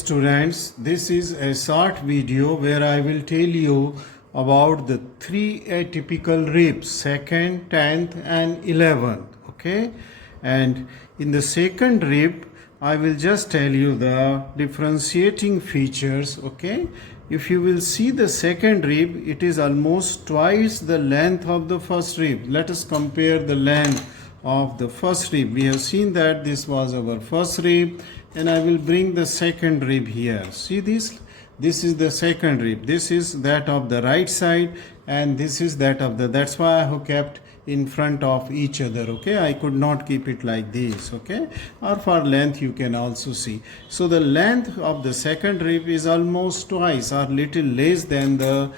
students, this is a short video where I will tell you about the three atypical ribs, second, 10th and 11th. Okay, and in the second rib I will just tell you the differentiating features. Okay, if you will see the second rib, it is almost twice the length of the first rib. Let us compare the length of the first rib. We have seen that this was our first rib, and I will bring the second rib here. See this is the second rib. This is that of the right side, and this is that of the, that's why I have kept in front of each other. Okay, I could not keep it like this. Okay, or for length you can also see. So the length of the second rib is almost twice or little less than the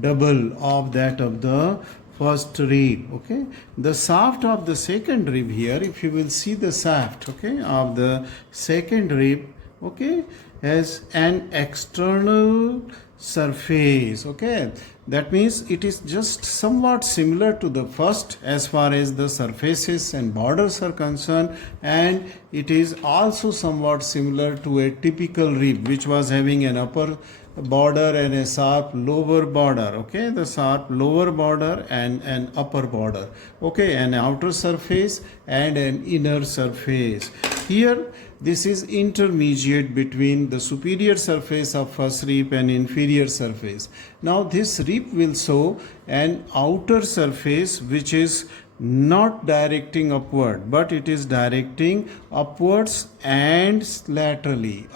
double of that of the first rib. Okay, the shaft of the second rib here, if you will see the shaft, okay, of the second rib, okay, has an external surface. Okay, that means it is just somewhat similar to the first as far as the surfaces and borders are concerned, and it is also somewhat similar to a typical rib which was having an upper border and a sharp lower border. Okay, the sharp lower border and an upper border. Okay, an outer surface and an inner surface. Here this is intermediate between the superior surface of first rib and inferior surface. Now this rib will show an outer surface which is not directing upward, but it is directing upwards and laterally,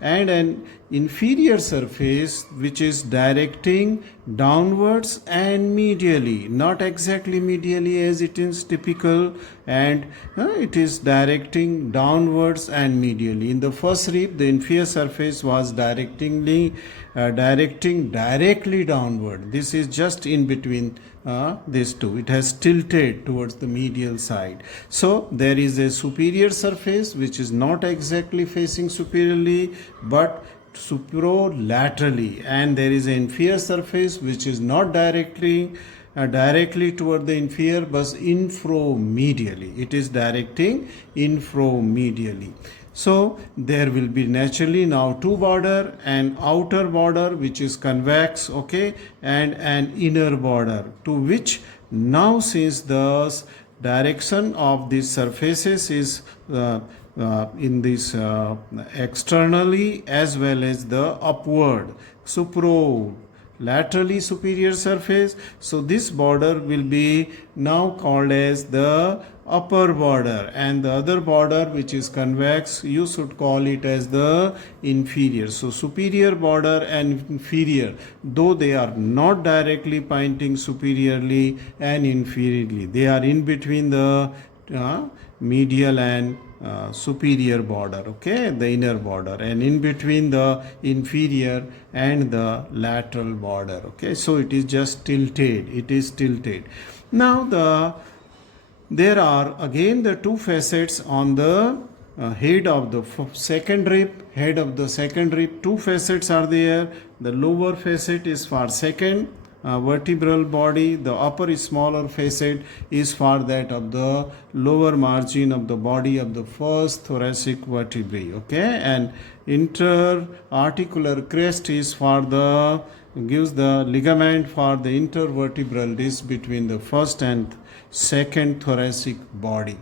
and an inferior surface which is directing downwards and medially, not exactly medially as it is typical, and it is directing downwards and medially. In the first rib, the inferior surface was directing directly downward. This is just in between these two. It has tilted towards the medial side. So there is a superior surface which is not exactly facing superiorly but superolaterally, and there is an inferior surface which is not directly toward the inferior but infromedially. It is directing infromedially. So there will be naturally now two border, an outer border which is convex, okay, and an inner border, to which now, since the direction of these surfaces is in this externally as well as the upward laterally superior surface, so this border will be now called as the upper border, and the other border which is convex, you should call it as the inferior. So superior border and inferior, though they are not directly pointing superiorly and inferiorly, they are in between the medial and superior border, okay, the inner border, and in between the inferior and the lateral border. Okay, so it is just tilted. Now there are again the two facets on the head of the second rib. Two facets are there. The lower facet is for second vertebral body, the upper smaller facet is for that of the lower margin of the body of the first thoracic vertebrae. Okay, and interarticular crest is for the gives the ligament for the intervertebral disc between the first and second thoracic body.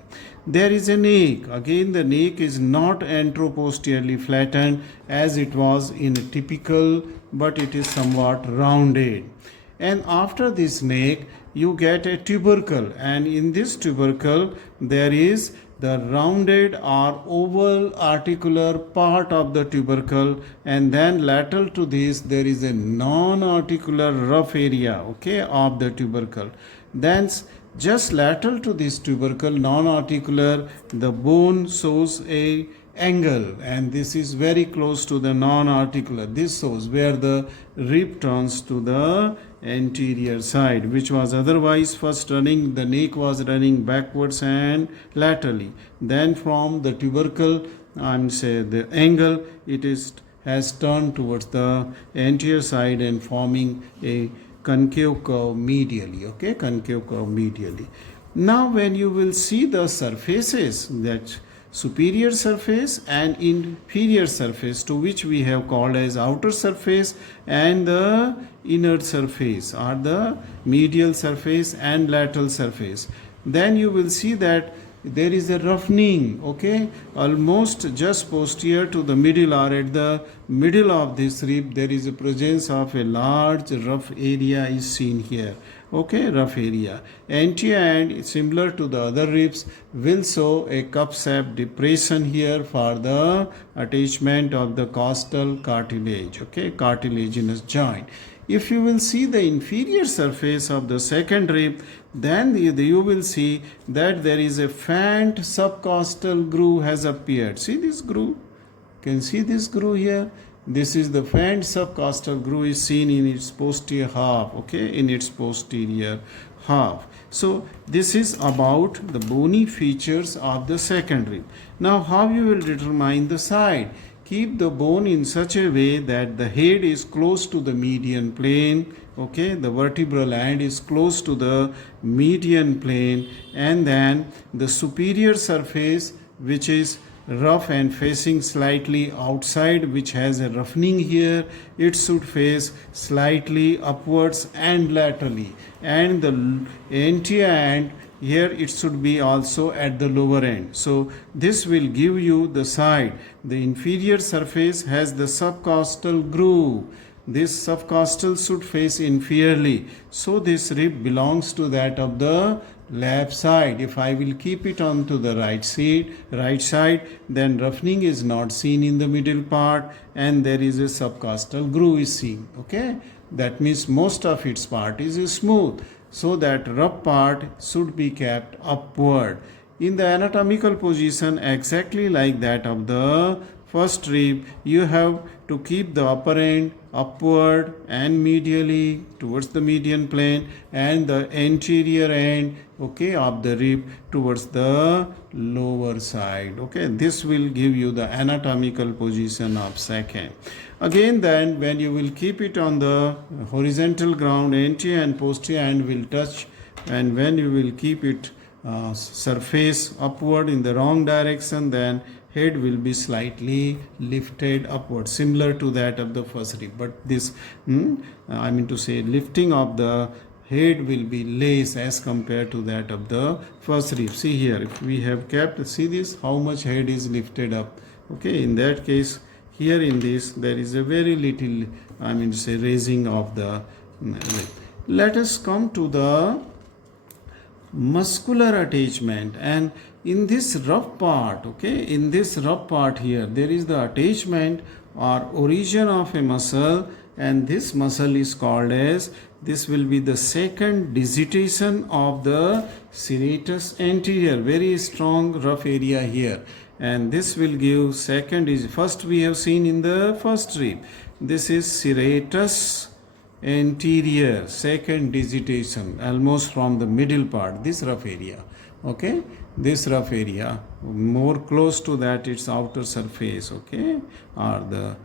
There is a neck. Again, the neck is not anteroposteriorly flattened as it was in a typical, but it is somewhat rounded. And after this neck, you get a tubercle, and in this tubercle there is the rounded or oval articular part of the tubercle, and then lateral to this there is a non-articular rough area, okay, of the tubercle. Then just lateral to this tubercle, non-articular, the bone shows a angle, and this is very close to the non-articular. This shows where the rib turns to the anterior side, which was otherwise first running, the neck was running backwards and laterally. Then from the tubercle, the angle, it has turned towards the anterior side and forming a concave curve medially. Okay, concave curve medially. Now when you will see the surfaces that superior surface and inferior surface, to which we have called as outer surface and the inner surface, or the medial surface and lateral surface. Then you will see that there is a roughening, okay, almost just posterior to the middle, or at the middle of this rib there is a presence of a large rough area is seen here, okay, rough area. Anterior end, similar to the other ribs, will show a cup shape depression here for the attachment of the costal cartilage, okay, cartilaginous joint. If you will see the inferior surface of the second rib, then you will see that there is a faint subcostal groove has appeared. See this groove? Can see this groove here? This is the faint subcostal groove is seen in its posterior half, okay, in its posterior half. So this is about the bony features of the second rib. Now how you will determine the side? Keep the bone in such a way that the head is close to the median plane, okay, the vertebral end is close to the median plane, and then the superior surface, which is rough and facing slightly outside, which has a roughening here, it should face slightly upwards and laterally, and the anterior end here it should be also at the lower end. So this will give you the side. The inferior surface has the subcostal groove. This subcostal should face inferiorly. So this rib belongs to that of the left side. If I will keep it on to the right side, then roughening is not seen in the middle part, and there is a subcostal groove is seen. Okay, that means most of its part is smooth. So that rough part should be kept upward in the anatomical position exactly like that of the first rib. You have to keep the upper end upward and medially towards the median plane, and the anterior end, okay, of the rib towards the lower side. Okay, this will give you the anatomical position of second. Again, then when you will keep it on the horizontal ground, anterior and posterior end will touch, and when you will keep it surface upward in the wrong direction, then head will be slightly lifted upward, similar to that of the first rib. But this, I mean to say, lifting of the head will be less as compared to that of the first rib. See here, if we have kept, see this, how much head is lifted up. Okay, in that case, here in this, there is a very little, I mean to say, raising of the leg. Let us come to the muscular attachment, and in this rough part, okay, in this rough part here, there is the attachment or origin of a muscle, and this muscle is called as, this will be the second digitation of the serratus anterior, very strong rough area here, and this will give second is, first we have seen in the first rib, this is serratus anterior, second digitation, almost from the middle part, this rough area, okay, this rough area, more close to that its outer surface, okay, or the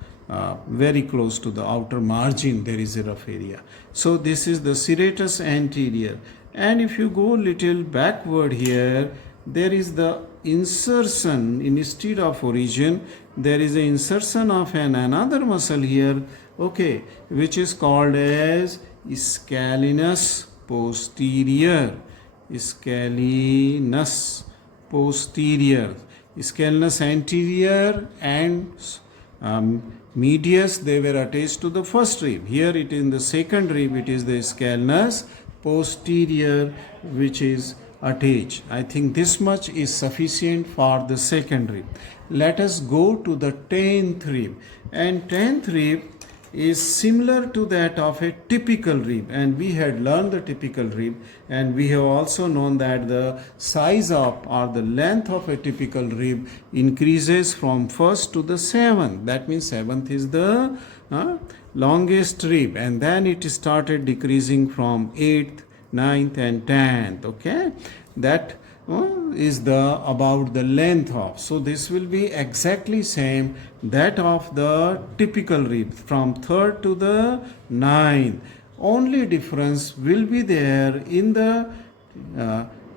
very close to the outer margin there is a rough area. So this is the serratus anterior, and if you go little backward here, there is the insertion, instead of origin there is an insertion of another muscle here, okay, which is called as scalenus posterior, scalenus posterior, scalenus anterior and medius, they were attached to the first rib. Here it is in the second rib, it is the scalenus posterior which is attached. I think this much is sufficient for the second rib. Let us go to the 10th rib, and 10th rib is similar to that of a typical rib, and we had learned the typical rib, and we have also known that the size of or the length of a typical rib increases from first to the seventh. That means seventh is the longest rib, and then it started decreasing from 8th, 9th and 10th. Okay, that is the about the length of. So this will be exactly same that of the typical rib from 3rd to the 9th. Only difference will be there in the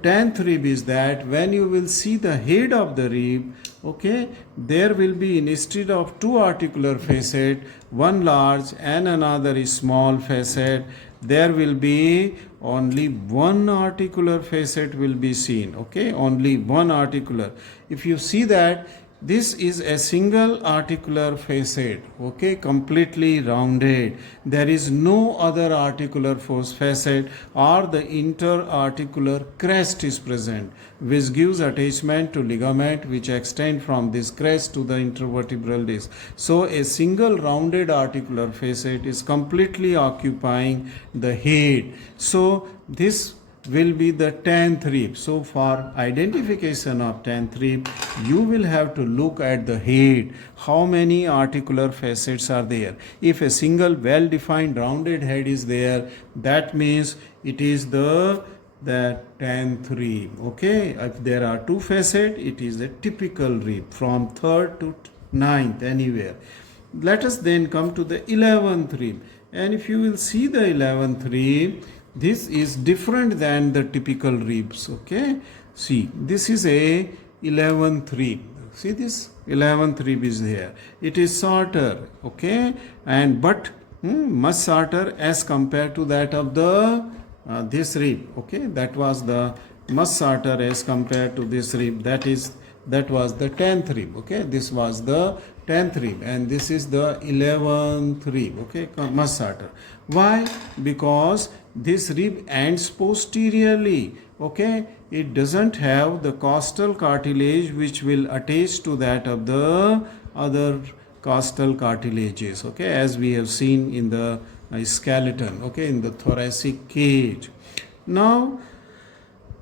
10th rib is that when you will see the head of the rib, okay, there will be, instead of two articular facet, one large and another is small facet, there will be only one articular facet will be seen, okay, only one articular. If you see that, this is a single articular facet, okay, completely rounded. There is no other articular facet, or the interarticular crest is present, which gives attachment to ligament which extend from this crest to the intervertebral disc. So a single rounded articular facet is completely occupying the head. So this will be the 10th rib. So for identification of 10th rib, you will have to look at the head. How many articular facets are there? If a single well-defined rounded head is there, that means it is the 10th rib. Okay, if there are two facets, it is a typical rib from 3rd to 9th, anywhere. Let us then come to the 11th rib. And if you will see the 11th rib, this is different than the typical ribs, okay. See, this is a 11th rib. See, this 11th rib is here. It is shorter, okay, and but much shorter as compared to that of the this rib, okay. That was the much shorter as compared to this rib. That was the 10th rib, okay. This was the 10th rib, and this is the 11th rib, okay, much shorter. Why? Because this rib ends posteriorly, okay. It doesn't have the costal cartilage which will attach to that of the other costal cartilages, okay, as we have seen in the skeleton, okay, in the thoracic cage. Now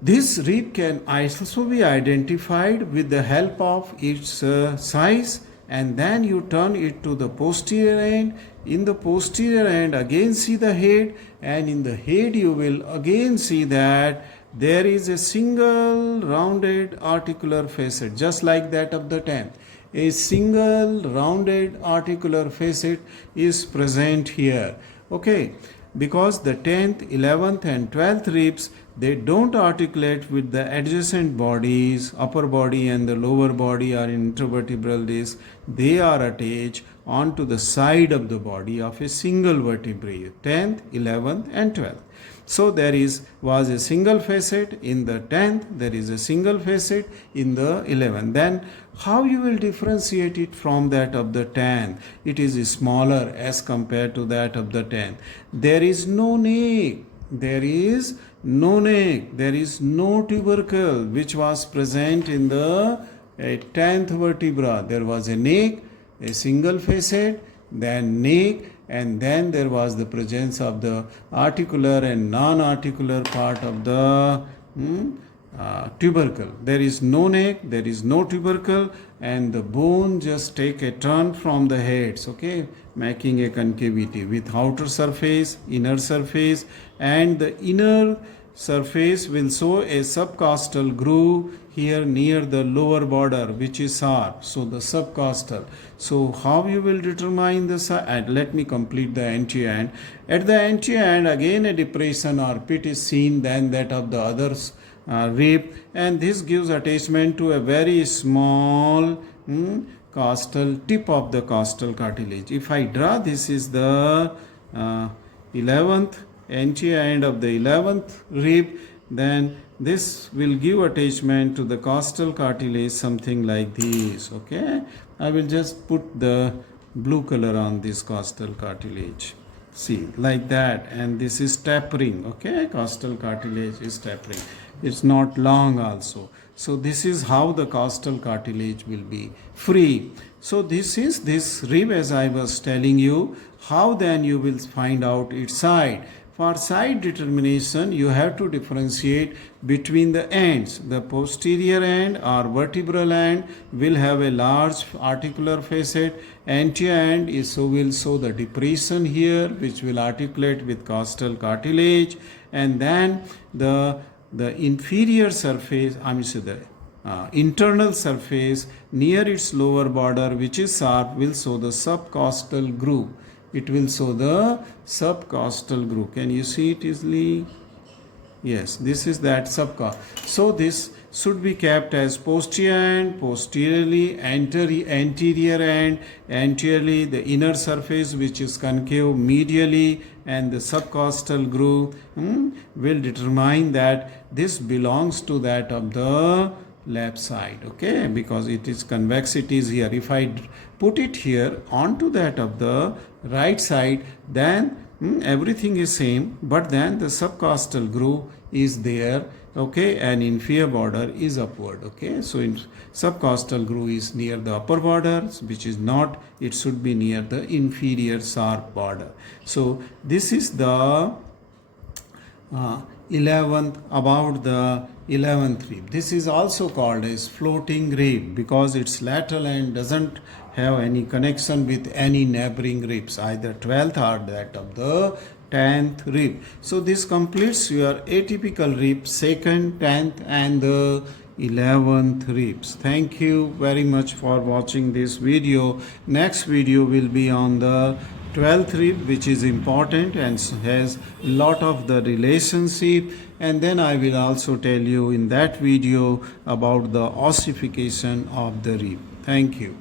this rib can also be identified with the help of its size, and then you turn it to the posterior end. In the posterior end, again see the head, and in the head you will again see that there is a single rounded articular facet, just like that of the 10th. A single rounded articular facet is present here, okay, because the 10th, 11th and 12th ribs, they don't articulate with the adjacent bodies, upper body and the lower body are intervertebral disc. They are attached onto the side of the body of a single vertebrae, 10th, 11th and 12th. So there was a single facet in the 10th, there is a single facet in the 11th. Then how you will differentiate it from that of the 10th? It is smaller as compared to that of the 10th. There is no neck. There is no neck. There is no tubercle which was present in the 10th vertebra. There was a neck, a single facet, then neck, and then there was the presence of the articular and non-articular part of the tubercle. There is no neck, there is no tubercle, and the bone just take a turn from the heads, okay, making a concavity with outer surface, inner surface, and the inner surface will show a subcostal groove here near the lower border, which is sharp. So the subcostal. So how you will determine the and let me complete the anterior end. At the anterior end, again a depression or pit is seen than that of the others rib, and this gives attachment to a very small costal tip of the costal cartilage. If I draw, this is the 11th anterior end of the 11th rib, then this will give attachment to the costal cartilage, something like this, okay. I will just put the blue color on this costal cartilage, see, like that, and this is tapering, okay. Costal cartilage is tapering, it's not long also. So this is how the costal cartilage will be free. So this is this rib, as I was telling you. How then you will find out its side? For side determination, you have to differentiate between the ends. The posterior end or vertebral end will have a large articular facet. Anterior end will show the depression here, which will articulate with costal cartilage, and then the inferior surface, the internal surface near its lower border, which is sharp, will show the subcostal groove. It will show the subcostal groove. Can you see it easily? Yes, this is that subcon. So this should be kept as posterior end, posteriorly, anterior end, anteriorly, the inner surface which is concave medially, and the subcostal groove will determine that this belongs to that of the left side, okay, because it is convexity is here. If I put it here onto that of the right side, then everything is same, but then the subcostal groove is there, okay, and inferior border is upward, okay. So in subcostal groove is near the upper border, which is not, it should be near the inferior sharp border. So this is the 11th, about the 11th rib. This is also called as floating rib because it's lateral and doesn't have any connection with any neighboring ribs, either 12th or that of the 10th rib. So this completes your atypical rib, 2nd, 10th and the 11th ribs. Thank you very much for watching this video. Next video will be on the 12th rib, which is important and has lot of the relationship, and then I will also tell you in that video about the ossification of the rib. Thank you.